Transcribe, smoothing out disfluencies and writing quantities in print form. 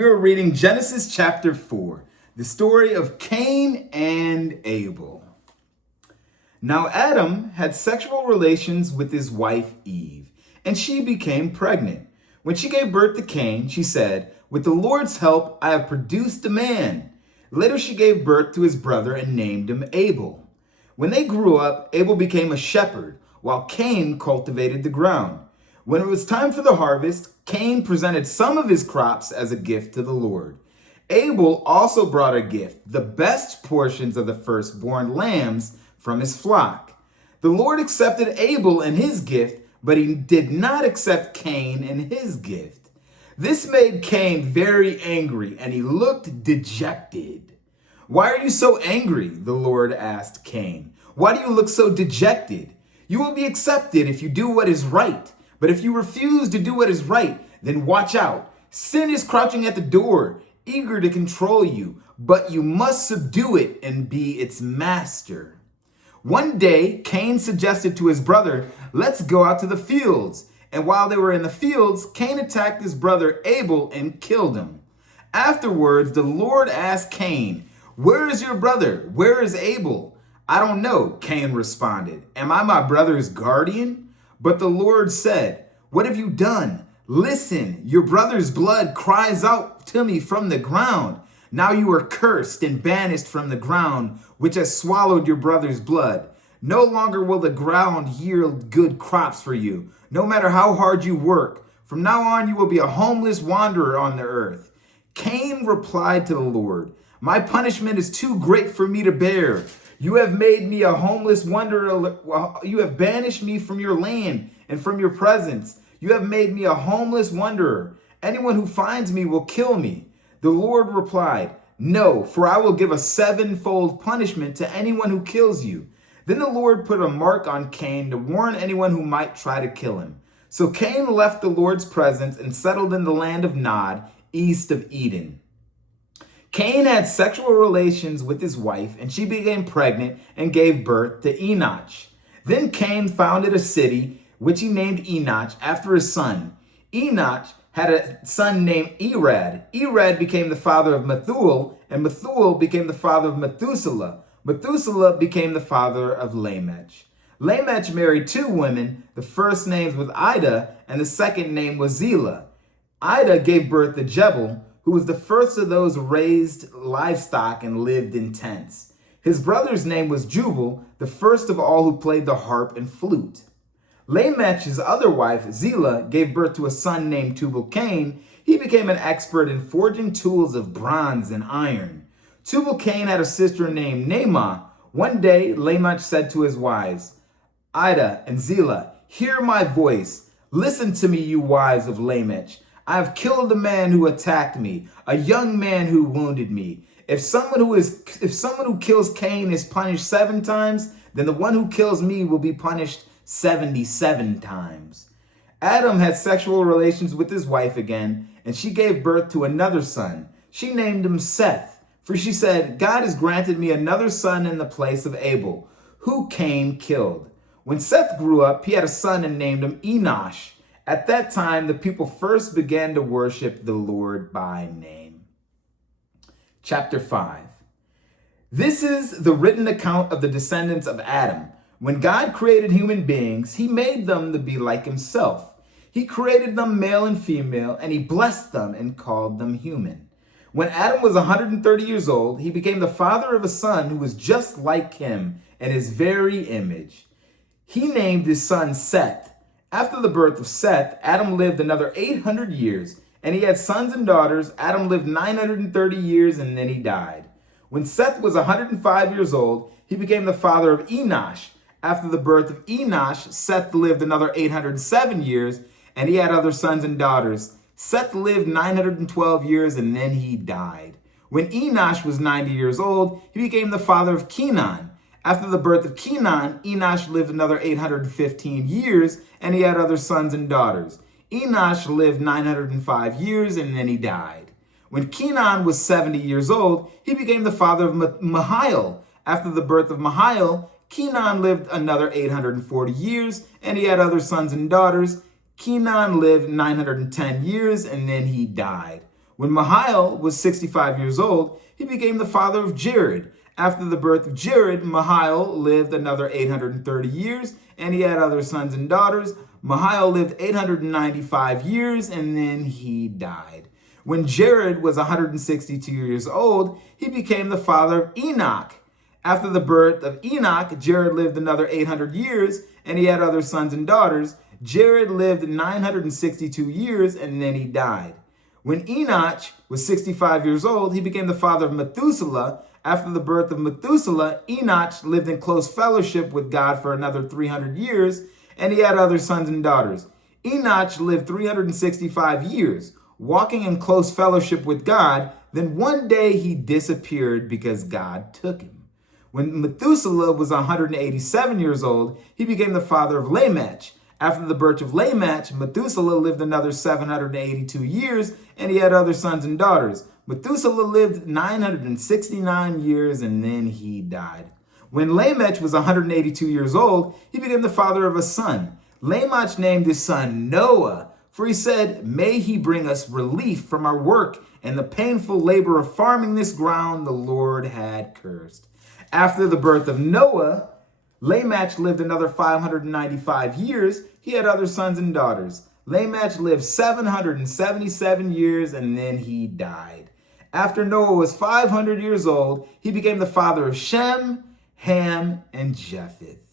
We are reading Genesis chapter 4, the story of Cain and Abel. Now Adam had sexual relations with his wife Eve, and she became pregnant. When she gave birth to Cain, she said, "With the Lord's help, I have produced a man." Later she gave birth to his brother and named him Abel. When they grew up, Abel became a shepherd, while Cain cultivated the ground. When it was time for the harvest, Cain presented some of his crops as a gift to the Lord. Abel also brought a gift, the best portions of the firstborn lambs from his flock. The Lord accepted Abel and his gift, but he did not accept Cain and his gift. This made Cain very angry, and he looked dejected. "Why are you so angry?" the Lord asked Cain. "Why do you look so dejected? You will be accepted if you do what is right. But if you refuse to do what is right, then watch out. Sin is crouching at the door, eager to control you, but you must subdue it and be its master." One day, Cain suggested to his brother, "Let's go out to the fields." And while they were in the fields, Cain attacked his brother Abel and killed him. Afterwards, the Lord asked Cain, "Where is your brother? Where is Abel?" "I don't know," Cain responded. "Am I my brother's guardian?" But the Lord said, "What have you done? Listen, your brother's blood cries out to me from the ground. Now you are cursed and banished from the ground, which has swallowed your brother's blood. No longer will the ground yield good crops for you, no matter how hard you work. From now on, you will be a homeless wanderer on the earth." Cain replied to the Lord, "My punishment is too great for me to bear. You have made me a homeless wanderer. You have banished me from your land and from your presence. You have made me a homeless wanderer. Anyone who finds me will kill me." The Lord replied, "No, for I will give a sevenfold punishment to anyone who kills you." Then the Lord put a mark on Cain to warn anyone who might try to kill him. So Cain left the Lord's presence and settled in the land of Nod, east of Eden. Cain had sexual relations with his wife, and she became pregnant and gave birth to Enoch. Then Cain founded a city, which he named Enoch after his son. Enoch had a son named Irad. Irad became the father of Methuel, and Methuel became the father of Methuselah. Methuselah became the father of Lamech. Lamech married two women. The first name was Ida, and the second name was Zillah. Ida gave birth to Jebel, who was the first of those who raised livestock and lived in tents. His brother's name was Jubal, the first of all who played the harp and flute. Lamech's other wife, Zillah, gave birth to a son named Tubal-Cain. He became an expert in forging tools of bronze and iron. Tubal-Cain had a sister named Naamah. One day, Lamech said to his wives, Ida and Zillah, "Hear my voice. Listen to me, you wives of Lamech. I have killed a man who attacked me, a young man who wounded me. If someone who kills Cain is punished 7 times, then the one who kills me will be punished 77 times. Adam had sexual relations with his wife again, and she gave birth to another son. She named him Seth, for she said, "God has granted me another son in the place of Abel, who Cain killed." When Seth grew up, he had a son and named him Enosh. At that time, the people first began to worship the Lord by name. Chapter 5. This is the written account of the descendants of Adam. When God created human beings, he made them to be like himself. He created them male and female, and he blessed them and called them human. When Adam was 130 years old, he became the father of a son who was just like him in his very image. He named his son Seth. After the birth of Seth, Adam lived another 800 years, and he had sons and daughters. Adam lived 930 years, and then he died. When Seth was 105 years old, he became the father of Enosh. After the birth of Enosh, Seth lived another 807 years, and he had other sons and daughters. Seth lived 912 years, and then he died. When Enosh was 90 years old, he became the father of Kenan. After the birth of Kenan, Enosh lived another 815 years, and he had other sons and daughters. Enosh lived 905 years, and then he died. When Kenan was 70 years old, he became the father of Mahail. After the birth of Mahail, Kenan lived another 840 years, and he had other sons and daughters. Kenan lived 910 years, and then he died. When Mahail was 65 years old, he became the father of Jared. After the birth of Jared, Mahail lived another 830 years, and he had other sons and daughters. Mahail lived 895 years, and then he died. When Jared was 162 years old, he became the father of Enoch. After the birth of Enoch, Jared lived another 800 years, and he had other sons and daughters. Jared lived 962 years, and then he died. When Enoch was 65 years old, he became the father of Methuselah. After the birth of Methuselah, Enoch lived in close fellowship with God for another 300 years, and he had other sons and daughters. Enoch lived 365 years, walking in close fellowship with God. Then one day he disappeared because God took him. When Methuselah was 187 years old, he became the father of Lamech. After the birth of Lamech, Methuselah lived another 782 years, and he had other sons and daughters. Methuselah lived 969 years, and then he died. When Lamech was 182 years old, he became the father of a son. Lamech named his son Noah, for he said, "May he bring us relief from our work and the painful labor of farming this ground the Lord had cursed." After the birth of Noah, Lamech lived another 595 years. He had other sons and daughters. Lamech lived 777 years, and then he died. After Noah was 500 years old, he became the father of Shem, Ham, and Japheth.